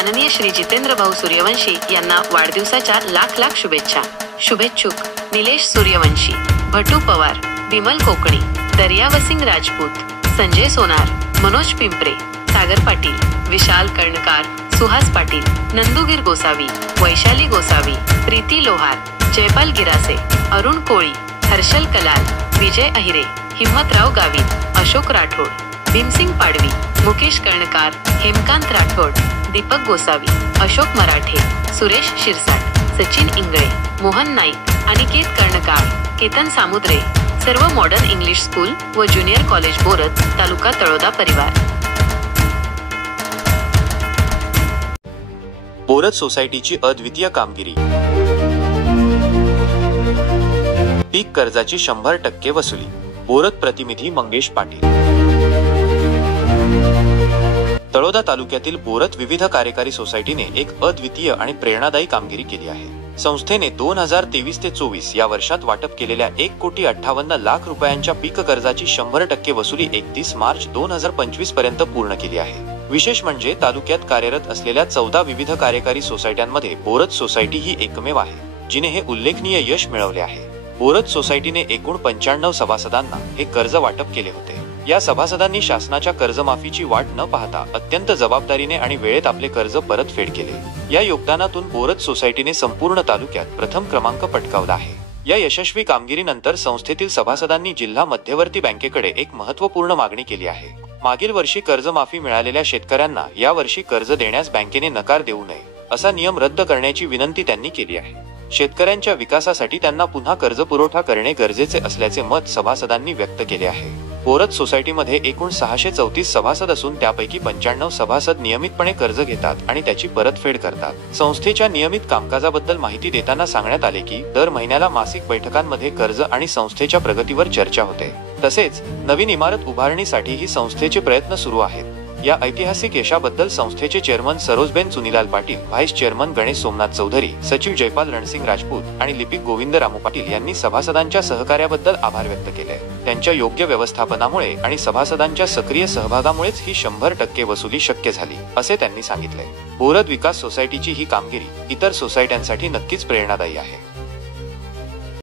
माननीय श्री जितेंद्र भाऊ सूर्यवंशी यांना वाढदिवसाच्या लाख लाख शुभेच्छा। शुभेच्छुक निलेश सूर्यवंशी, भटू पवार, बिमल कोकणी, दर्यावसिंग राजपूत, संजय सोनार, मनोज पिंपरे, सागर पाटील, विशाल कर्णकार, सुहास पाटील, नंदुगीर गोसावी, वैशाली गोसावी, प्रीती लोहार, जयपाल गिरासे, अरुण कोळी, हर्षल कलाल, विजय अहिरे, हिम्मतराव गावित, अशोक राठोड, भीमसिंग पाडवी, मुकेश कर्णकार, हेमकांत राठोड, दीपक गोसावी, अशोक मराठे, सुरेश शिरसाट, सचिन इंगळे, मोहन नाईक, अनिकेत कर्णकार, केतन सामुद्रे, सर्व मॉडर्न इंग्लिश स्कूल व ज्युनियर कॉलेज बोरत, तालुका तळोदा परिवार। बोरत सोसायटीची अद्वितीय कामगिरी। पीक कर्जाची 100% वसुली। बोरत प्रतिनिधी मंगेश पाटील। तळोदा तालुक्यातील बोरत विविध कार्यकारी सोसायटीने एक अद्वितीय आणि प्रेरणादायी कामगिरी केली आहे। संस्थेने 2023 ते 24 या वर्षात वाटप केलेल्या 1,58,00,000 रुपयांच्या पीक कर्जाची 100% वसुली 31 मार्च 2025 पर्यंत पूर्ण केली आहे। विशेष म्हणजे तालुक्यात कार्यरत असलेल्या 14 विविध कार्यकारी सोसायट्यांमध्ये बोरत सोसायटी ही एकमेव आहे जिने हे उल्लेखनीय यश मिळवले आहे। बोरत सोसायटीने एकूण 95 सभासदांना हे कर्ज वाटप केले होते। या सभासदांनी शासनाच्या कर्जमाफीची वाट न पाहता अत्यंत जबाबदारीने आणि वेळेत आपले कर्ज परतफेड केले। या योगदानातून बोरत सोसायटीने संपूर्ण तालुक्यात प्रथम क्रमांक पटकावला आहे। या यशस्वी कामगिरीनंतर संस्थेतील सभासदांनी जिल्हा मध्यवर्ती बँकेकडे एक महत्त्वपूर्ण मागणी केली आहे। मागील वर्षी कर्जमाफी मिळालेल्या शेतकऱ्यांना या वर्षी कर्ज देण्यास बँकेने नकार देऊ नये असा नियम रद्द करण्याची विनंती त्यांनी केली आहे। शेतकऱ्यांच्या विकासासाठी त्यांना पुन्हा कर्ज पुरवठा करणे गरजेचे असल्याचे मत सभासदांनी व्यक्त केले आहे। बोरत सोसायटीमध्ये एकूण 634 सभासद असून त्यापैकी 95 सभासद नियमितपणे कर्ज घेतात आणि त्याची परतफेड करतात। संस्थेच्या नियमित कामकाजाबद्दल माहिती देताना सांगण्यात आले की दर महिन्याला मासिक बैठकांमध्ये कर्ज आणि संस्थेच्या प्रगतीवर चर्चा होते। तसेच नवीन इमारत उभारणीसाठीही संस्थेचे प्रयत्न सुरू आहेत। या ऐतिहासिक यशाबद्दल संस्थेचे chairman Sarojben Chunilal Patil, vice chairman Ganesh Somnath Chaudhari, सचिव जयपाल रणसिंग राजपूत आणि लिपिक गोविंद रामू पाटील यांनी सभासदांच्या सहकार्याबद्दल आभार व्यक्त केले। त्यांच्या योग्य व्यवस्थापनामुळे आणि सभासदांच्या सक्रिय सहभागामुळेच ही 100% वसुली शक्य झाली असे त्यांनी सांगितले। बोरत विकास सोसायटीची ही कामगिरी इतर सोसायट्यांसाठी नक्कीच प्रेरणादायी आहे।